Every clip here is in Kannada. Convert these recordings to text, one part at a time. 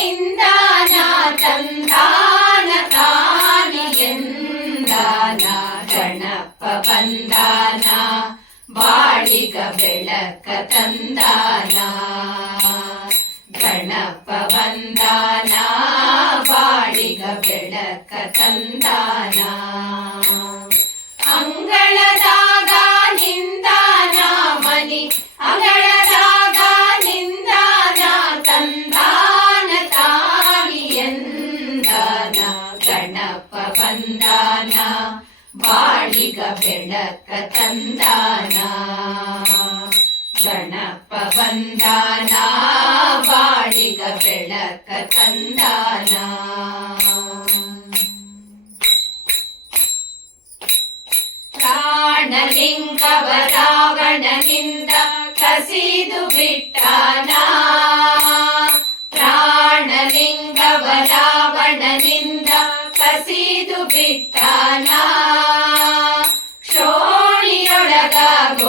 ನಿಂದಾನ ತಂದಾನ ತಾನಿ ಎಂದಾನ ಗಣಪ ಬಂದಾನ ಬಾಳಿಗ ಬೆಳಕ ತಂದಾನ ಗಣಪ ಬಂದಾನ ಬಾಳಿಗ ಬೆಳಕ ತಂದಾನ ಅಂಗಳದಾಗ ನಿಂದಾನ ಮನಿ ಅಂಗಳದಾಗ ಬಾಳಿಗ ಬೆಳಕ ತಂದಾನ ಗಣಪ ಬಂದಾನ ಬಾಳಿಗ ಬೆಳಕ ತಂದಾನ ಪ್ರಾಣಲಿಂಗವ ರಾವಣನಿಂದ ಕಸಿದು ಬಿಟ್ಟಾನ ಪ್ರಾಣಲಿಂಗವ ರಾವಣನಿಂದ ಕಸಿದು ಬಿಟ್ಟಾನ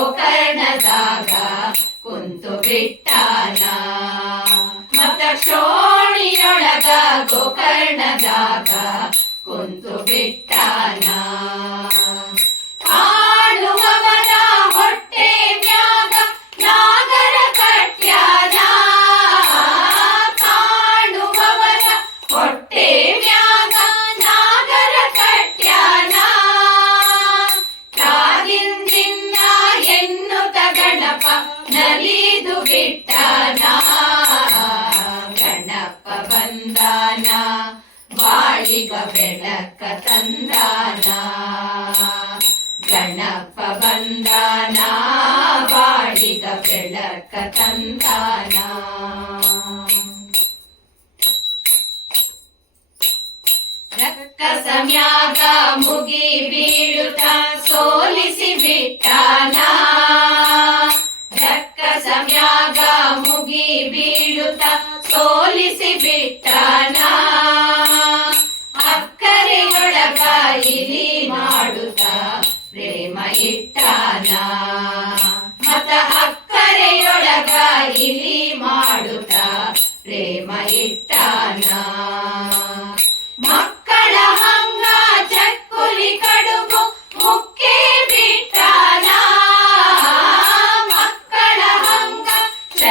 ಗೋಕರ್ಣದಾಗ ಕುಂತು ಬಿಟ್ಟಾನ. ಮತ ಶ್ರೋಣಿಯೊಳಗ ಗೋಕರ್ಣದಾಗ ಕುಂತು ಬಿಟ್ಟಾನ. ನಲಿದು ಬಿಟ್ಟಾನ ಗಣಪ ಬಂದಾನ ಬಾಳಿಗ ಬೆಳಕ ತಂದಾನ ಗಣಪ ಬಂದಾನ ಬಾಳಿಗ ಬೆಳಕ ತಂದಾನ ರಕ್ಕಸಮ್ಯಾಗ ಮುಗಿ ಬೀಳುತ್ತ ಸೋಲಿಸಿ ಬಿಟ್ಟಾನ ರಕ್ಕಸಮ್ಯಾಗ ಮುಗಿ ಬೀಳುತ್ತ ಸೋಲಿಸಿ ಬಿಟ್ಟಾನ ಅಕ್ಕರೆಯೊಳಗ ಇಲಿ ಮಾಡುತ್ತ ಪ್ರೇಮ ಇಟ್ಟಾನ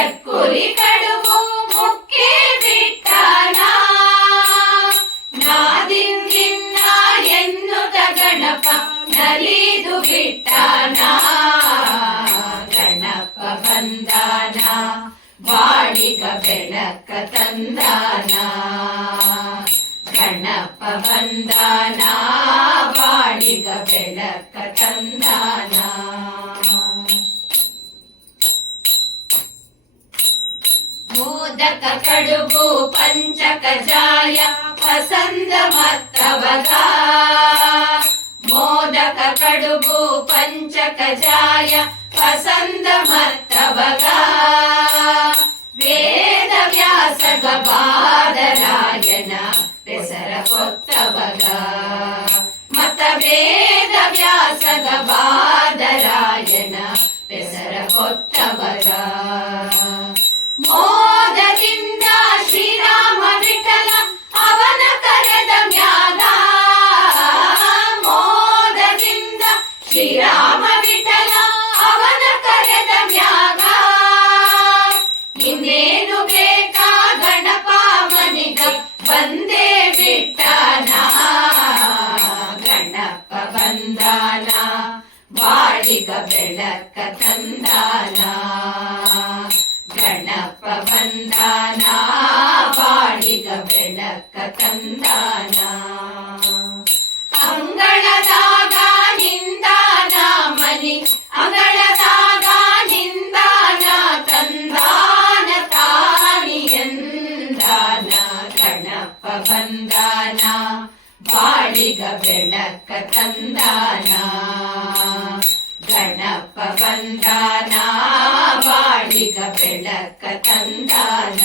ಚಕ್ಕುಲಿ ಕಡುಬು ಮುಕ್ಕೆ ಬಿಟ್ಟನ ನಾದಿಂದಿನ್ನ ಎನ್ನುತ್ತ ಗಣಪ ನಲಿದು ಬಿಟ್ಟನ ಗಣಪ ಬಂದಾನ ಬಾಳಿಗ ಬೆಳಕ ತಂದಾನ ಗಣಪ ಬಂದಾನ ಬಾಳಿಗ ಬೆಳಕ ತಂದಾನ मोदक कडुबु पञ्चकजाय वसन्दमत्तवदा मोदक कडुबु पञ्चकजाय वसन्दमत्तवदा वेदव्यासगबादरायण बेसरकोत्तवगा मत वेदव्यासगबादरायण बेसरकोत्तवगा ಬೆಳಕ ತಂದಾನ ಗಣಪ ಬಂದಾನ ಬಾಳಿಗ ಬೆಳಕ ತಂದಾನ ಅಂಗಳದಾಗ ನಿಂದಾನ ಮನಿ ಅಂಗಳದಾಗ ನಿಂದಾನ ತಂದಾನ ತಾನಿ ಎಂದಾನ ಗಣಪ ಬಂದಾನ ಬಾಳಿಗ ಬೆಳಕ ತಂದಾನ ಗಣಪ ಬಂದಾನ ಬಾಳಿಗ ಬೆಳಕ ತಂದಾನ.